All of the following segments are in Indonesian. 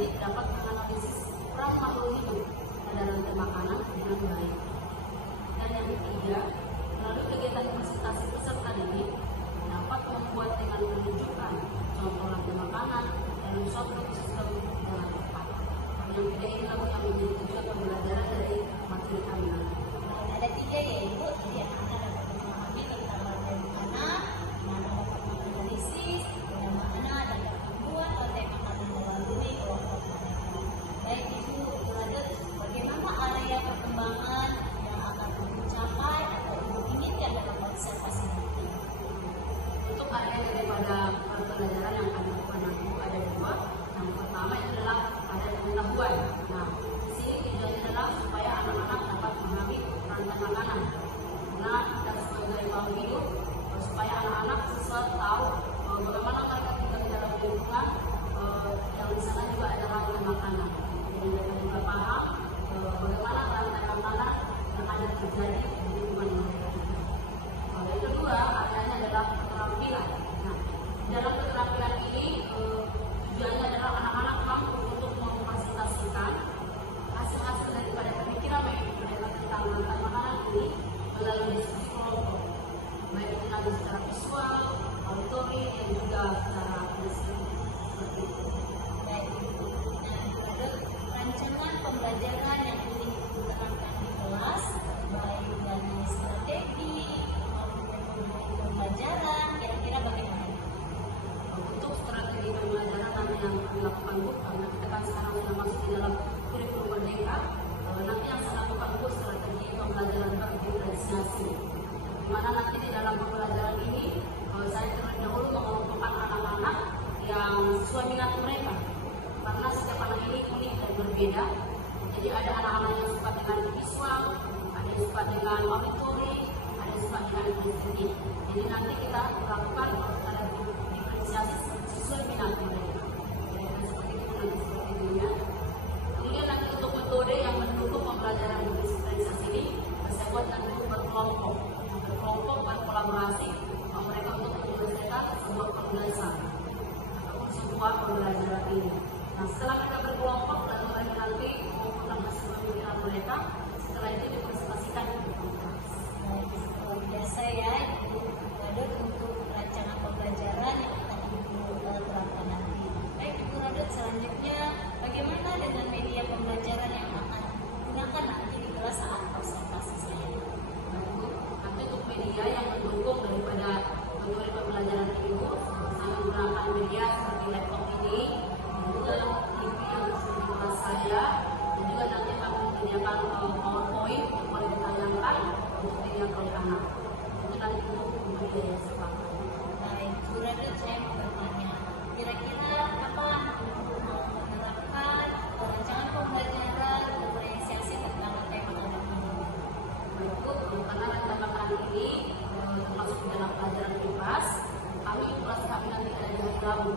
didik dapat menganalisis peran makhluk hidup pada rantai makanan dengan baik. Dan yang ketiga, melalui kegiatan presentasi peserta didik dapat membuat dengan menunjukkan contoh rantai makanan dalam suatu ekosistem dengan tepat. Yang ketiga inilah yang menjadi tujuan pembelajaran dari materi kami nanti. Ada 3 ya Ibu, jadi anak-anak dapat memahami tentang rantai makanan, anak dapat menganalisis, bagaimana dapat membuat rantai makanan dalam diri kelompok mereka. Baik Ibu, bagaimana area perkembangan yang akan dicapai atau Ibu inginkan dalam observasi nanti? Untuk area daripada pembelajaran yang kami lakukan nanti ada 2. Yang pertama itu adalah pada pengetahuan. Nah, di sini tujuannya adalah supaya anak-anak dapat memahami rantai makanan. Nah, kita sebagai makhluk hidup supaya anak-anak selalu tahu bagaimana mereka tinggal di dalam lingkungan yang di sana juga ada rantai makanan. Jadi mereka juga paham bagaimana rantai makanan yang ada terjadi di lingkungan mereka. Yang kedua, areanya adalah keterampilan. Nah, dalam keterampilan ini tujuannya adalah anak-anak mampu untuk mempresentasikan hasil-hasil daripada pemikiran mereka tentang rantai makanan ini melalui diskusi kelompok, baik itu nanti secara visual, auditory, dan juga secara listening seperti itu. Baik Ibu. Nah, rancangan pembelajaran yang ingin Ibu terapkan di kelas, baik dari strategi maupun pembelajaran, kira-kira bagaimana? Untuk strategi pembelajaran nanti yang dilakukan Bu, karena kita kan sekarang sudah masuk di dalam kurikulum merdeka, nanti yang saya lakukan Bu strategi pembelajaran berdiferensiasi. Di mana nanti di dalam pembelajaran ini saya terlebih dahulu mengelompokkan anak-anak yang sesuai minat mereka, karena setiap anak ini unik dan berbeda. Jadi ada anak-anak yang suka dengan visual, ada yang suka dengan auditory, ada yang suka dengan listening. Jadi nanti kita lakukan ada diferensiasi sesuai minat mereka. Jadi seperti itu nanti strateginya. Kemudian nanti untuk metode yang mendukung pembelajaran diferensiasi ini, saya buat nanti berkelompok, berkolaborasi, mereka untuk menyelesaikan sebuah penjelasan ataupun sebuah pembelajaran ini. Nah, setelah kita berkelompok dan mereka nanti mengumpulkan hasil pemikiran mereka, setelah itu dipresentasikan di kelas. Luar biasa ya Ibu Radot untuk rancangan pembelajaran yang akan Ibu terapkan nanti. Baik Ibu Radot, selanjutnya bagaimana dengan media pembelajaran yang akan digunakan nanti di kelas saat observasi saya? Nanti untuk media yang mendukung daripada metode pembelajaran ini, saya menggunakan media seperti laptop ini, dan juga TV yang sudah di kelas saya, dan juga nanti akan menyediakan PowerPoint untuk boleh ditayangkan untuk dilihat oleh anak. Itu nanti untuk media yang sepakat. Baik, Bu Radot, saya mau bertanya, kira-kira kapan Ibu mau menerapkan rancangan pembelajaran diferensiasi tentang rantai makanan ini? Karena rantai makanan ini termasuk di dalam pelajaran IPAS, kelas kami nanti ada di hari Rabu.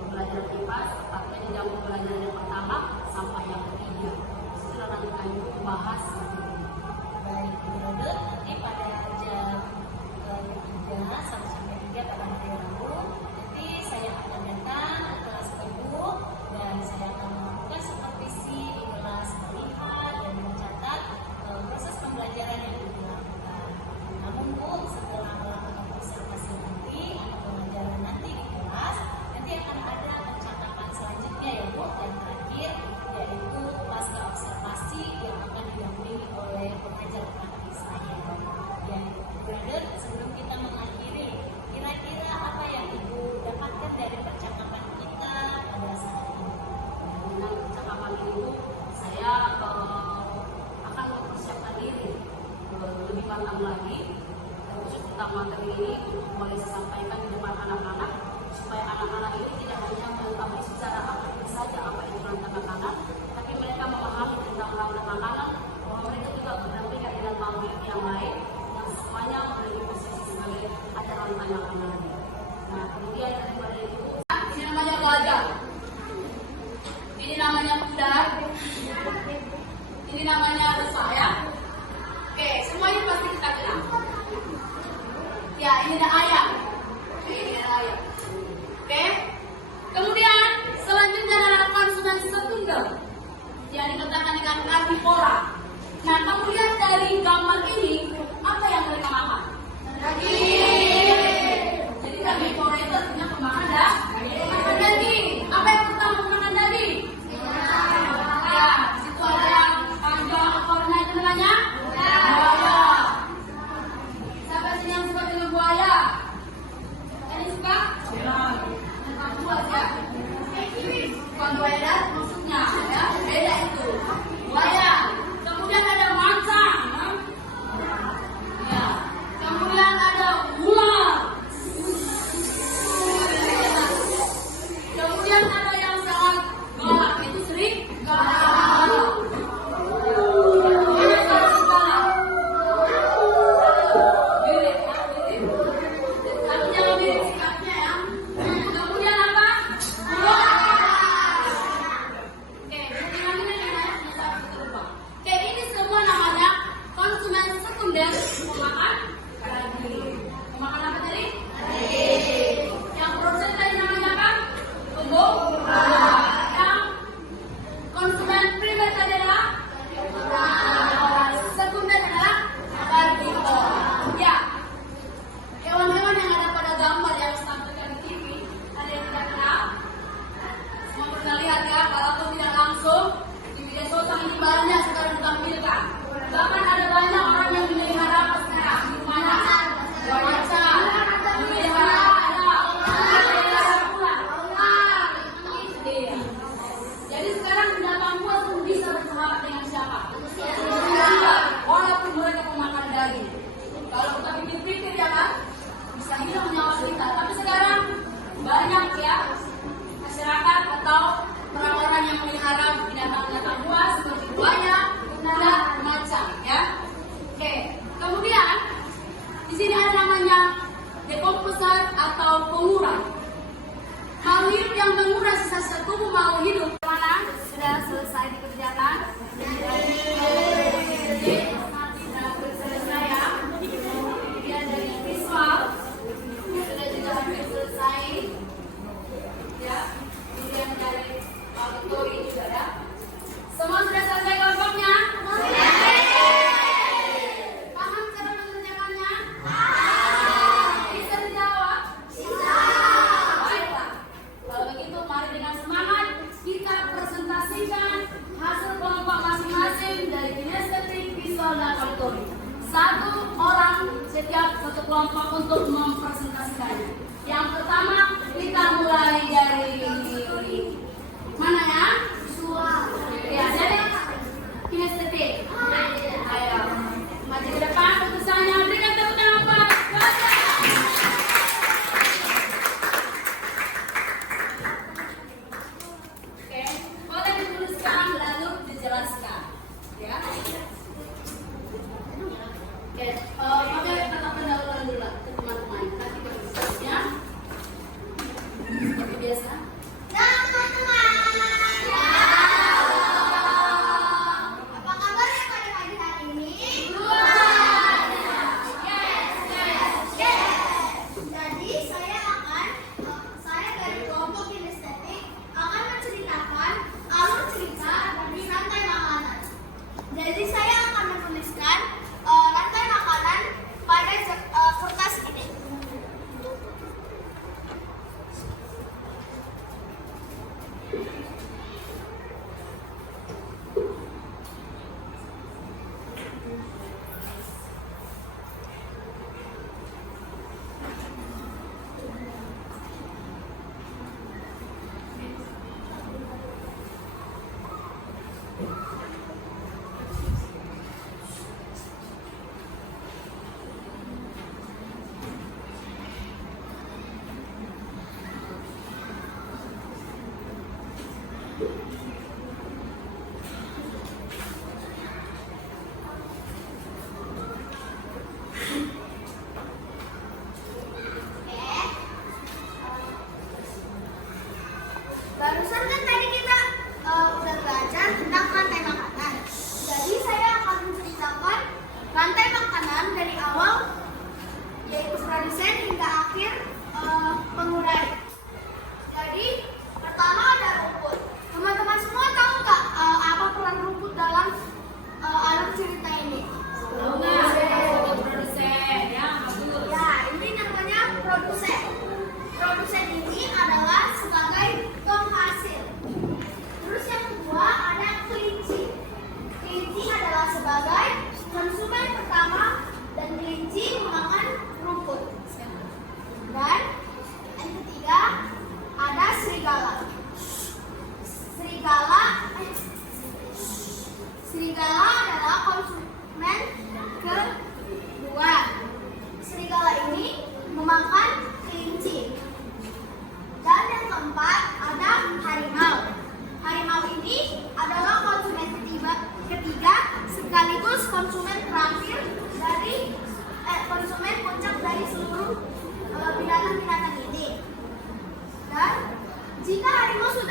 Pembelajaran IPAS, tepatnya di jam pembelajaran yang pertama sampai yang ketiga. Setelah nanti kami membahas Baik, Bu Radot, nanti pada jam 3 sampai 3 pada hari Rabu, nanti saya akan datang ke kelas Ibu dan saya akan melakukan supervisi di kelas, melihat dan mencatat proses pembelajaran yang dilakukan. Namun Bu, setelah melakukan observasi nanti atau pembelajaran nanti di kelas, nanti akan ada pencatatan selanjutnya ya Bu, dan terakhir yaitu pasca observasi yang akan didampingi oleh pengajar praktis saya. Ya, Bu Radot, sebelum kita mengakhiri, kira-kira apa yang Ibu dapatkan dari percakapan kita pada saat ini? dengan percakapan ini, saya akan mempersiapkan diri lebih matang lagi, khusus tentang materi ini untuk boleh saya sampaikan di depan anak-anak, supaya anak-anak ini tidak hanya mengetahui secara akademik saja apa itu rantai makanan, tapi mereka memahami tentang rantai makanan, bahwa mereka juga berdampingan dengan makhluk yang lain yang semuanya memiliki posisi sebagai ada rantai makanan. Nah, kemudian daripada itu, ini namanya belajar, ini namanya pudar, ini namanya rupa ya. Oke, semuanya pasti kita kenal. Ya, ini ada ayam. Oke, ini ada ayam. Oke. Kemudian selanjutnya adalah konsonan bukan buaya darat maksudnya ya, beda itu. Buaya. Kemudian ada macan, ya. Kemudian ada ular. Kemudian ada yang sangat galak, itu serigala. Mirip, ya, mirip. Tapi jangan mirip sikapnya ya. Kemudian apa? Oke, dengan ini kita lupa. Oke, ini semua namanya konsumen sekunder memakan daging. Memakan apa tadi? Daging. Yang produsen tadi namanya apa? Tumbuh. Yang konsumen primer tadi adalah sekunder adalah herbivora. Ya. Hewan-hewan yang ada pada gambar yang ditampilkan di TV, ada yang tidak kenal? Semua pernah lihat ya, walaupun tidak langsung di media sosial ini banyak sekarang ditampilkan. Bahkan ada banyak orang yang memelihara apa sekarang? Di rumahnya macan, memelihara ada, memelihara ular. Iya. Jadi sekarang binatang buas pun bisa bersahabat dengan siapa? Manusia. Walaupun mereka memakan daging. Kalau kita pikir-pikir ya kan, bisa hilang nyawa kita. Tapi sekarang banyak ya masyarakat atau orang-orang yang memelihara binatang-binatang buas seperti buaya, dan macan ya. Oke, kemudian di sini ada namanya decomposer atau pengurang. Makhluk hidup yang menguras sisa-sisa tubuh makhluk hidup. Mana sudah selesai dikerjakan? Sudah selesai ya. Kemudian dari visual sudah juga hampir selesai. Ya, kemudian dari auditori juga ya. Semua sudah selesai kelompoknya? Paham cara mengerjakannya? Bisa dijawab? Bisa. Baiklah. Kalau begitu mari dengan semangat kita presentasikan hasil kelompok masing-masing dari kinestetik, visual, dan auditori. Satu orang setiap satu kelompok untuk mempresentasikannya. Yang pertama kita mulai dari mana ya? Visual. Ya, jadi kinestetik. Ayo maju ke depan putusannya, berikan tepuk tangan buat Oke, boleh ditulis sekarang lalu dijelaskan, ya. Oke, maka kita pendahuluan dulu lah teman-teman. Nanti prosesnya seperti biasa. Apa kabarnya pada pagi hari ini? Jadi saya dari kelompok kinestetik akan menceritakan alur cerita dari rantai makanan. Jadi saya akan menuliskan rantai makanan pada kertas ini.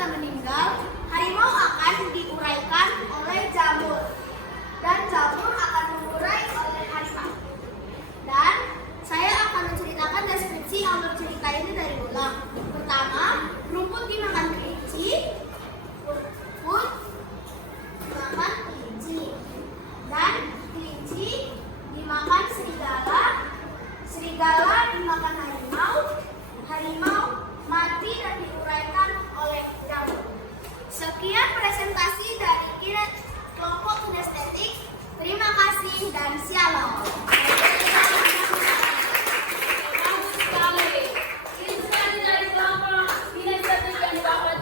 sudah meninggal, harimau akan diuraikan oleh jamur. Dan jamur akan mengurai oleh harimau. Dan saya akan menceritakan deskripsi alur cerita ini dari ulang. Pertama, rumput dimakan kelinci, rumput dimakan kelinci, dan kelinci dimakan serigala, serigala dimakan harimau, harimau mati dan diuraikan oleh jamur. Sekian presentasi dari kelompok kinestetik. Terima kasih dan shalom. Bagus sekali. Ini sekali dari kelompok kinestetik yang dibawa.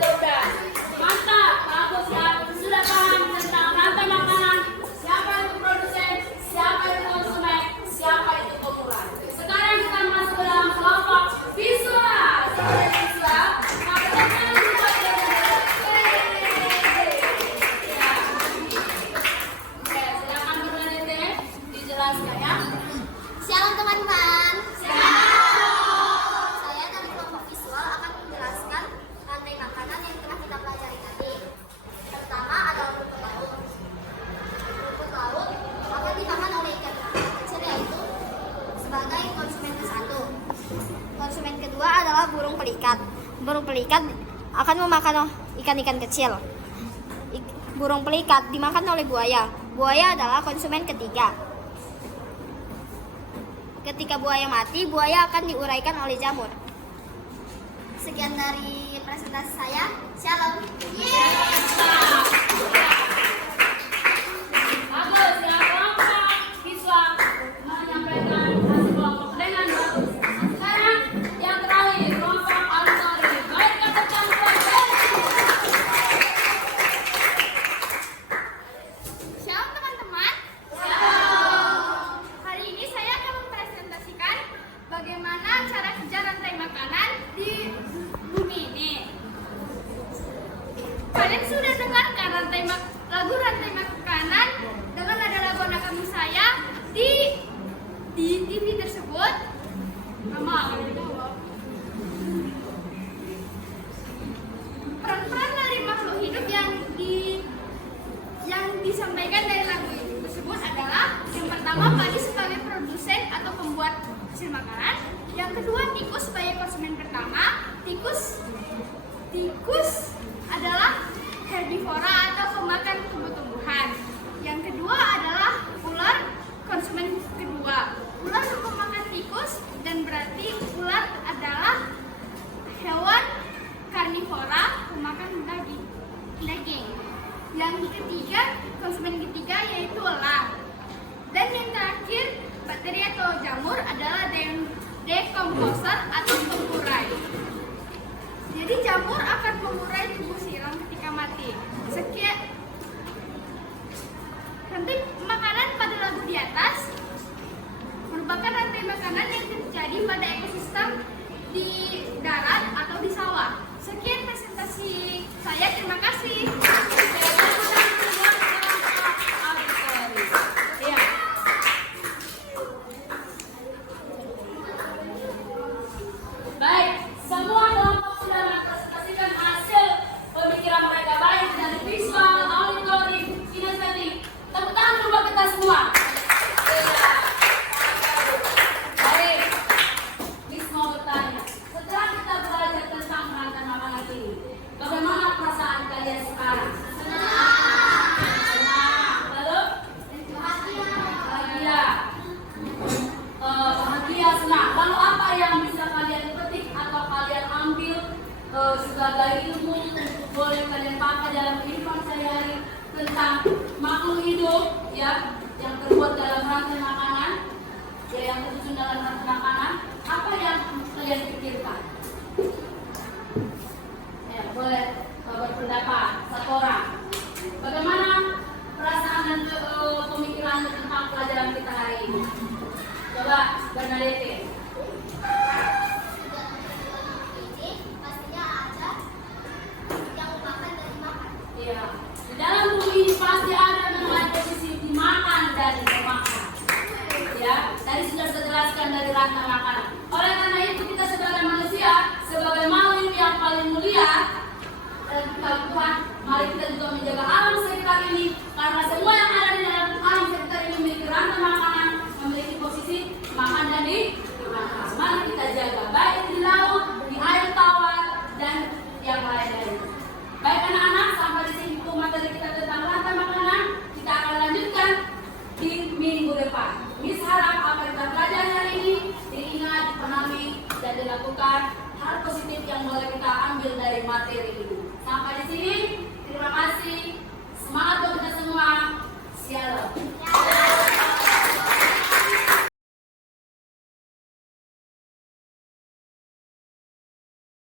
Mantap, bagus ya. Sudah paham tentang rantai makanan, siapa itu produsen, siapa itu konsumen, siapa itu pemurah. Sekarang kita masuk ke dalam kelompok visual. Sebagai visual, maka jangan lupa silakan berlanjut dijelaskan ya. Shalom teman-teman. Saya dari kelompok visual akan menjelaskan rantai makanan yang telah kita pelajari tadi. Pertama adalah rumput laut. Rumput laut akan dimakan oleh ikan kecil yaitu sebagai konsumen ke-1. Konsumen kedua adalah burung pelikat. Burung pelikat akan memakan ikan-ikan kecil. Burung pelikat dimakan oleh buaya. Buaya adalah konsumen ketiga. Ketika buaya mati, buaya akan diuraikan oleh jamur. Sekian dari presentasi saya. Shalom. Bagus ya, kelompok visual menyampaikan hasil kelompok dengan bagus. Sekarang yang terakhir, kelompok auditory. Baik, kata campur. Shalom teman-teman. Hari ini saya akan mempresentasikan bagaimana cara kerja rantai makanan di bumi ini. Kalian sudah dengarkan lagu rantai makanan dengan nada lagu anak kami saya di TV tersebut. Mama, peran-peran dari makhluk hidup yang disampaikan dari lagu tersebut adalah yang pertama padi sebagai produsen atau pembuat hasil makanan, yang kedua tikus sebagai konsumen pertama. Tikus adalah herbivora atau pemakan tumbuh-tumbuhan. Yang kedua adalah ular, konsumen kedua. Ular memakan tikus dan berarti ular adalah hewan karnivora pemakan daging. Yang ketiga, konsumen ketiga yaitu elang. Dan yang terakhir, bakteri atau jamur adalah dekomposer atau pengurai. Jadi jamur akan mengurai tubuh silang ketika mati. Sekian rantai makanan pada lagu di atas merupakan rantai makanan yang terjadi pada ekosistem di darat atau di sawah. Sekian presentasi saya, terima kasih. Baik, semua kelompok sudah mempresentasikan hasil pemikiran mereka baik dari visual, auditory, kinestetik. Tepuk tangan dulu buat kita semua. Baik, Miss mau bertanya. Setelah kita belajar tentang rantai makanan ini, bagaimana perasaan kalian sekarang? Senang. Lalu? Bahagia. Bahagia, senang. Lalu apa yang bisa kalian petik atau kalian ambil sebagai ilmu untuk boleh kalian pakai dalam kehidupan sehari-hari tentang makhluk hidup ya yang terbuat dalam rantai makanan, ya yang tersusun dalam rantai makanan? Apa yang kalian pikirkan? Ya, boleh berpendapat satu orang. Bagaimana perasaan dan pemikiran tentang pelajaran kita hari ini? Coba Bernadette. Ini pastinya ada yang makan dan makan. Iya. Di dalam tubuh ini pasti ada mengenai posisi dimakan dan dimakan. Ya, tadi sudah saya jelaskan dari rantai makanan. Oleh karena itu kita sebagai manusia, sebagai yang boleh kita ambil dari materi ini. Sampai